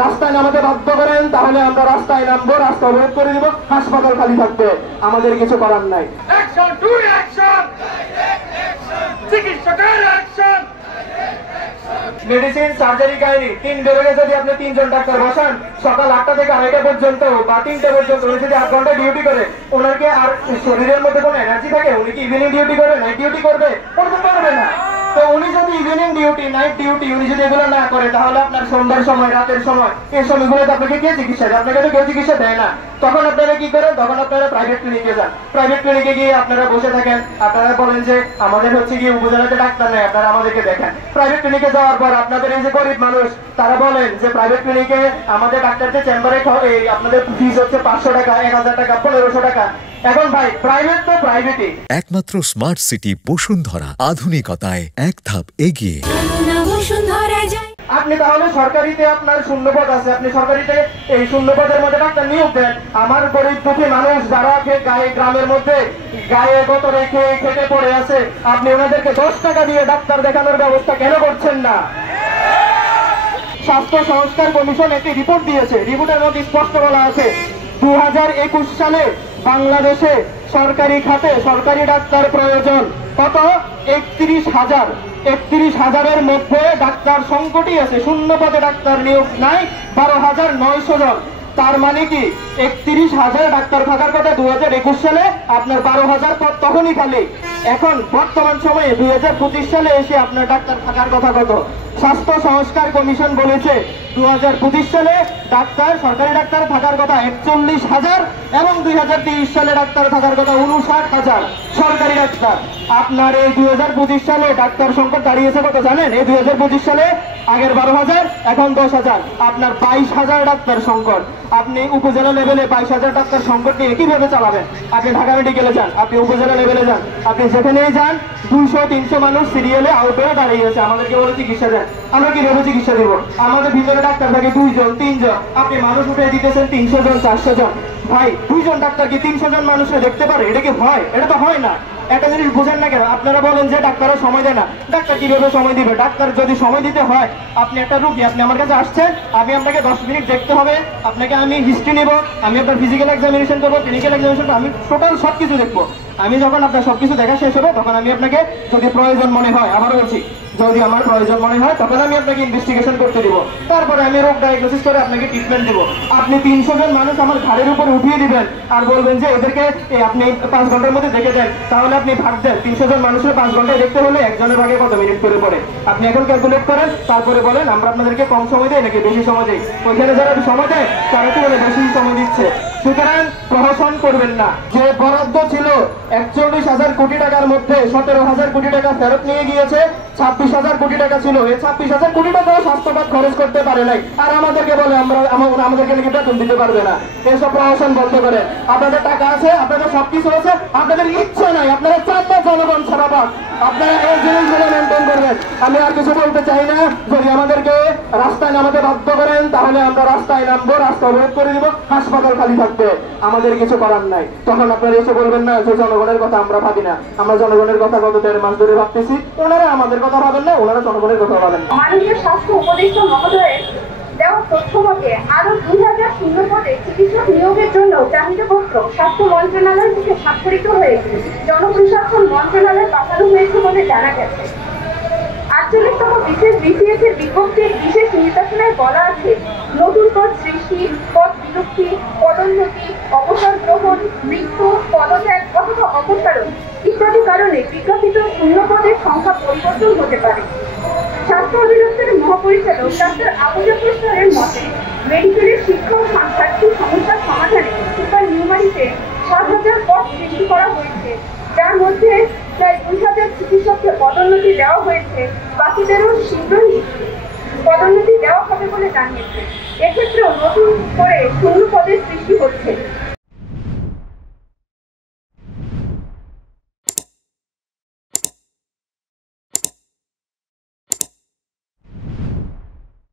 রাস্তায় নামাতে বাধ্য করেন তাহলে আমরা রাস্তায় নামবো, রাস্তা অবরোধ করে দিব, হাসপাতাল খালি থাকবে, আমাদের কিছু করার নাই। মেডিসিন সার্জারি কাহিনী 3 বিভাগে যদি আপনি 3 জন ডাক্তার বসান সকাল 8টা থেকে 2:30টা পর্যন্ত বা 3টা পর্যন্ত, উনি যদি 8 ঘন্টা ডিউটি করে, ওনার কি আর শরীরের মধ্যে কোনো এনার্জি থাকে? উনি কি ইভিনিং ডিউটি করবে, নাইট ডিউটি করবে? করতে পারবে না। তো উনি যদি ইভিনিং ডিউটি, নাইট ডিউটি উনি যদি এগুলো না করে, তাহলে আপনার সন্ধ্যার সময়, রাতের সময়, এই সময়গুলোতে আপনাকে কে চিকিৎসা দেয়? আপনাকে তো কেউ চিকিৎসা দেয় না। তখন আপনারা কি করেন? তখন আপনারা প্রাইভেট ক্লিনিকে যান। প্রাইভেট ক্লিনিকে গিয়ে আপনারা বসে থাকেন, আপনারা বলেন যে আমাদের হচ্ছে গিয়ে উপজেলাতে ডাক্তার নেই, আপনারা আমাদেরকে দেখেন। প্রাইভেট ক্লিনিকে যাওয়ার পর আপনাদের এই যে গরিব মানুষ, তারা বলেন যে প্রাইভেট ক্লিনিকে আমাদের ডাক্তারদের চেম্বারে আপনাদের ফিস হচ্ছে 500 টাকা, 1000 টাকা, 1500 টাকা। এখন ভাই প্রাইভেট তো প্রাইভেটই। একমাত্র স্মার্ট সিটি বসুন্ধরা, আধুনিকতায় এক ধাপ এগিয়ে। আপনি তাহলে সরকারিতে আপনার শূন্যপদ আছে, আপনি সরকারিতে এই শূন্যপদের মধ্যে ডাক্তার নিয়োগ দেন। আমার গরিব দুঃখী মানুষ যারা গায়ে গ্রামের মধ্যে গায়ে গত রেখে খেটে পড়ে আছে, আপনি ওনাদেরকে 10 টাকা দিয়ে ডাক্তার দেখানোর ব্যবস্থা কেন করছেন না? স্বাস্থ্য সংস্কার কমিশন একটি রিপোর্ট দিয়েছে, রিপোর্টের মধ্যে স্পষ্ট বলা আছে 2021 সালে বাংলাদেশে সরকারি খাতে সরকারি ডাক্তার প্রয়োজন কত? 31,000। 31,000-এর মধ্যে ডাক্তার সংকটই আছে, শূন্য পদে ডাক্তার নিয়োগ নাই 12,900 জন। তার মানে কি 31,000 ডাক্তার থাকার কথা 2021 সালে, আপনার 12,000 পদ তখনই খালি। এখন বর্তমান সময়ে 2025 সালে এসে আপনার ডাক্তার থাকার কথা কত? স্বাস্থ্য সংস্কার কমিশন বলেছে 2025 সালে ডাক্তার, সরকারি ডাক্তার থাকার কথা 41,000 এবং 2030 সালে ডাক্তার থাকার কথা 59,000 সরকারি ডাক্তার। আপনার এই 2025 সালে ডাক্তার সংকট দাঁড়িয়েছে কত জানেন? এই 2025 সালে আগের 12,000, এখন 10,000, আপনার 22,000 ডাক্তার সংকট। আপনি উপজেলা লেভেলে 22,000 ডাক্তার সংকট নিয়ে কিভাবে চালাবেন? আপনি ঢাকা মেডিকেলে যান, আপনি উপজেলা লেভেলে যান, আপনি যেখানেই যান 200-300 মানুষ সিরিয়ালে আউটডোরে দাঁড়িয়ে আছে, আমাদেরকে বলে চিকিৎসা দেন। আমরা কিভাবে চিকিৎসা দিব? আমাদের ভিতরে ডাক্তার থাকে 2 জন 3 জন, আপনি মানুষ উঠে দিতেছেন 300 জন 400 জন। ভাই 2 জন ডাক্তার কি 300 জন মানুষকে দেখতে পারে? এটা কি হয়? এটা তো হয় না। একটা জিনিস বুঝেন না কেন? আপনারা বলেন যে ডাক্তাররা সময় দেয় না। ডাক্তার কিভাবে সময় দিবে? ডাক্তার যদি সময় দিতে হয়, আপনি একটা রোগী, আপনি আমার কাছে আসছেন, আমি আপনাকে 10 মিনিট দেখতে হবে, আপনাকে আমি হিস্ট্রি নেব, আমি আপনার ফিজিক্যাল এক্সামিনেশন করবো, ক্লিনিক্যাল এক্সামিনেশন, আমি টোটাল সবকিছু দেখবো। আমি যখন আপনার সবকিছু দেখা শেষ হবে, তখন আমি আপনাকে যদি প্রয়োজন মনে হয়, আবারও বলছি, যদি আমার প্রয়োজন মনে হয় তখন আমি আপনাকে ইনভেস্টিগেশন করতে দিব, তারপরে আমি রোগ ডায়াগনোসিস করে আপনাকে ট্রিটমেন্ট দিব। আপনি 300 জন মানুষ আমার ঘাড়ের উপর উঠিয়ে দিবেন আর বলবেন যে এদেরকে আপনি 5 ঘন্টার মধ্যে দেখে দেন, তাহলে আপনি ভাগ দেন 300 জন মানুষের 5 ঘন্টায় দেখতে হলে একজনের ভাগে কত মিনিট করে পড়ে? আপনি এখন ক্যালকুলেট করেন, তারপরে বলেন আমরা আপনাদেরকে কম সময় দেয় নাকি বেশি সময় দেয়? ওইখানে যারা সময় দেয় তারা কি বলে বেশি সময় দিচ্ছে। সুতরাং প্রহসন করবেন না। যে বরাদ্দ ছিল 41,000 কোটি টাকার মধ্যে 17,000 কোটি টাকা ফেরত নিয়ে গিয়েছে, 26,000 কোটি টাকা ছিল, এই 26,000 কোটি টাকাও স্বাস্থ্যখাত খরচ করতে পারে নাই, আর আমাদেরকে বলে আমাদেরকে নাকি বেতন দিতে পারবে না। এসব প্রহসন বন্ধ করে। আপনাদের টাকা আছে, আপনাদের সবকিছু আছে, আপনাদের ইচ্ছে নাই, আপনারা চান না জনগণ ছাড়া পাক। আপনারা এই জিনিসগুলো মেনটেন করবেন। আমি আর কিছু বলতে চাই না। যদি আমাদেরকে রাস্তায় নামাতে বাধ্য করেন তাহলে আমরা রাস্তায় নামবো, রাস্তা অবরোধ করে দিব, হাসপাতাল খালি থাকবে, আমাদের কিছু করার নাই। তখন আপনারা এসে বলবেন না যে জনগণের কথা আমরা ভাবি না। আমরা জনগণের কথা গত 1.5 মাস ধরে ভাবতেছি, ওনারা আমাদের কথা ভাবেন না, ওনারা জনগণের কথা ভাবেন না। মাননীয় স্বাস্থ্য উপদেষ্টা মহোদয়ের দেওয়া তথ্য মতে আরো 2,000 শূন্য পদে চিকিৎসক নিয়োগের জন্য চাহিদাপত্র স্বাস্থ্য মন্ত্রণালয় থেকে স্বাক্ষরিত হয়ে জনপ্রশাসন মন্ত্রণালয়ে পাঠানো হয়েছে বলে জানা গেছে। 48তম বিশেষ বিসিএস এর বিজ্ঞপ্তির বিশেষ নির্দেশনায় বলা আছে, নতুন পদ সৃষ্টি, পদ বিলুপ্তি, পদোন্নতি, অবসর গ্রহণ, মৃত্যু, পদত্যাগ অথবা অপসারণ ইত্যাদি কারণে বিজ্ঞাপিত শূন্য পদের সংখ্যা পরিবর্তন হতে পারে। স্বাস্থ্য অধিদপ্তরের মহাপরিচালক ডাক্তার আবু জাফর স্যারের মতে, মেডিকেলের শিক্ষা ও ঘাটতি সমস্যার সমাধানে সুপার নিউমারিতে 7,000 পদ সৃষ্টি করা হয়েছে, যার মধ্যে প্রায় 2,000 চিকিৎসককে পদোন্নতি দেওয়া হয়েছে, বাকিদেরও শীঘ্রই পদোন্নতি দেওয়া হবে বলে জানিয়েছে। এক্ষেত্রেও নতুন করে শূন্য পদের সৃষ্টি হচ্ছে।